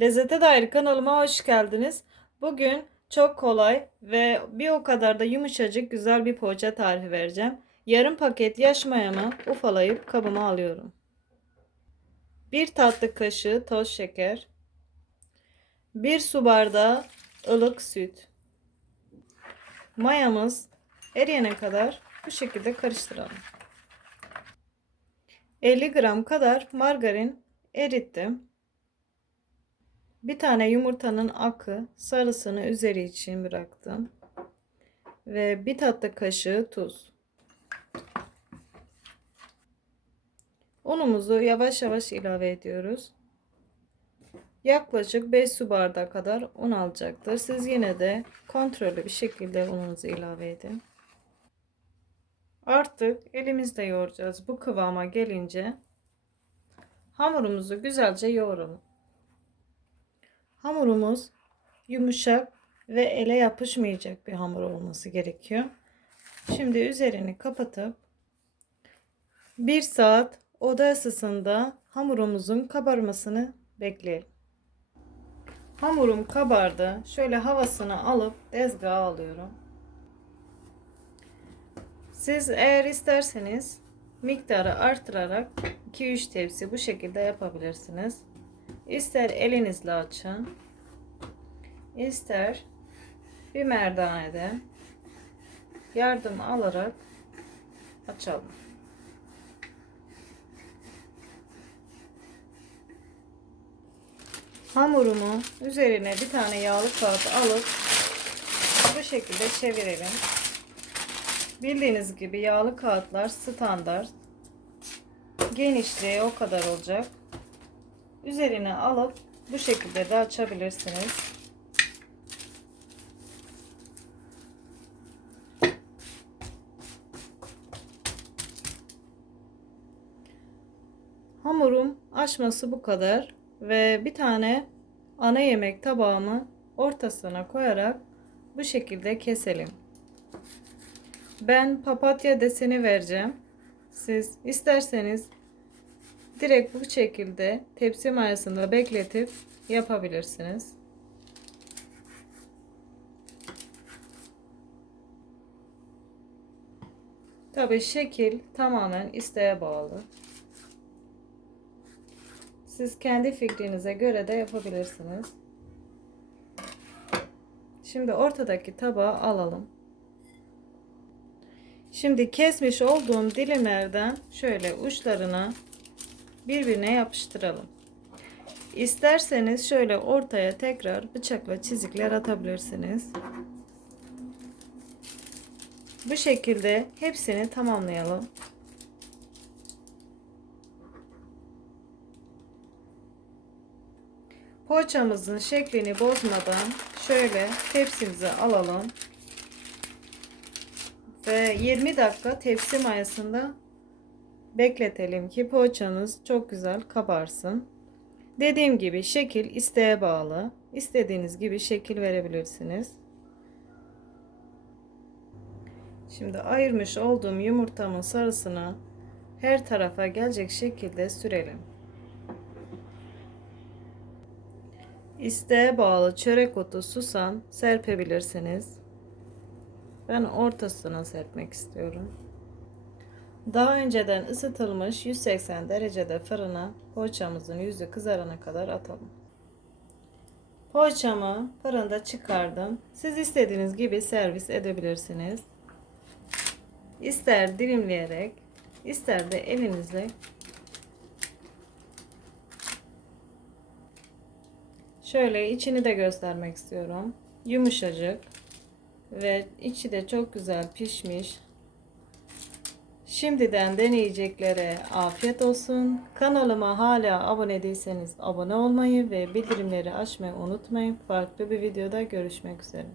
Lezzete dair kanalıma hoş geldiniz. Bugün çok kolay ve bir o kadar da yumuşacık güzel bir poğaça tarifi vereceğim. Yarım paket yaş mayamı ufalayıp kabıma alıyorum. Bir tatlı kaşığı toz şeker. Bir su bardağı ılık süt. Mayamız eriyene kadar bu şekilde karıştıralım. 50 gram kadar margarin erittim. Bir tane yumurtanın akı sarısını üzeri için bıraktım. Ve bir tatlı kaşığı tuz. Unumuzu yavaş yavaş ilave ediyoruz. Yaklaşık 5 su bardağı kadar un alacaktır. Siz yine de kontrollü bir şekilde ununuzu ilave edin. Artık elimizde yoğuracağız. Bu kıvama gelince hamurumuzu güzelce yoğuralım. Hamurumuz yumuşak ve ele yapışmayacak bir hamur olması gerekiyor. Şimdi üzerini kapatıp 1 saat oda ısısında hamurumuzun kabarmasını bekleyelim. Hamurum kabardı. Şöyle havasını alıp tezgaha alıyorum. Siz eğer isterseniz miktarı artırarak 2-3 tepsi bu şekilde yapabilirsiniz. İster elinizle açın, ister bir merdanede yardım alarak açalım. Hamurumu üzerine bir tane yağlı kağıt alıp bu şekilde çevirelim. Bildiğiniz gibi yağlı kağıtlar standart. Genişliği o kadar olacak. Üzerine alıp bu şekilde de açabilirsiniz. Hamurum açması bu kadar ve bir tane ana yemek tabağımı ortasına koyarak bu şekilde keselim. Ben papatya deseni vereceğim. Siz isterseniz direkt bu şekilde tepsi mayasında bekletip yapabilirsiniz. Tabi şekil tamamen isteğe bağlı. Siz kendi fikrinize göre de yapabilirsiniz. Şimdi ortadaki tabağı alalım. Şimdi kesmiş olduğum dilimlerden şöyle uçlarına birbirine yapıştıralım. İsterseniz şöyle ortaya tekrar bıçakla çizikler atabilirsiniz. Bu şekilde hepsini tamamlayalım. Poğaçamızın şeklini bozmadan şöyle tepsimize alalım. Ve 20 dakika tepsi mayasında bekletelim ki poğaçanız çok güzel kabarsın. Dediğim gibi şekil isteğe bağlı. İstediğiniz gibi şekil verebilirsiniz. Şimdi ayırmış olduğum yumurtamın sarısını her tarafa gelecek şekilde sürelim. İsteğe bağlı çörek otu, susam serpebilirsiniz. Ben ortasına serpmek istiyorum. Daha önceden ısıtılmış 180 derecede fırına poğaçamızın yüzü kızarana kadar atalım. Poğaçamı fırında çıkardım. Siz istediğiniz gibi servis edebilirsiniz. İster dilimleyerek, ister de elinizle Şöyle içini de göstermek istiyorum. Yumuşacık ve içi de çok güzel pişmiş. Şimdiden deneyeceklere afiyet olsun. Kanalıma hala abone değilseniz abone olmayı ve bildirimleri açmayı unutmayın. Farklı bir videoda görüşmek üzere.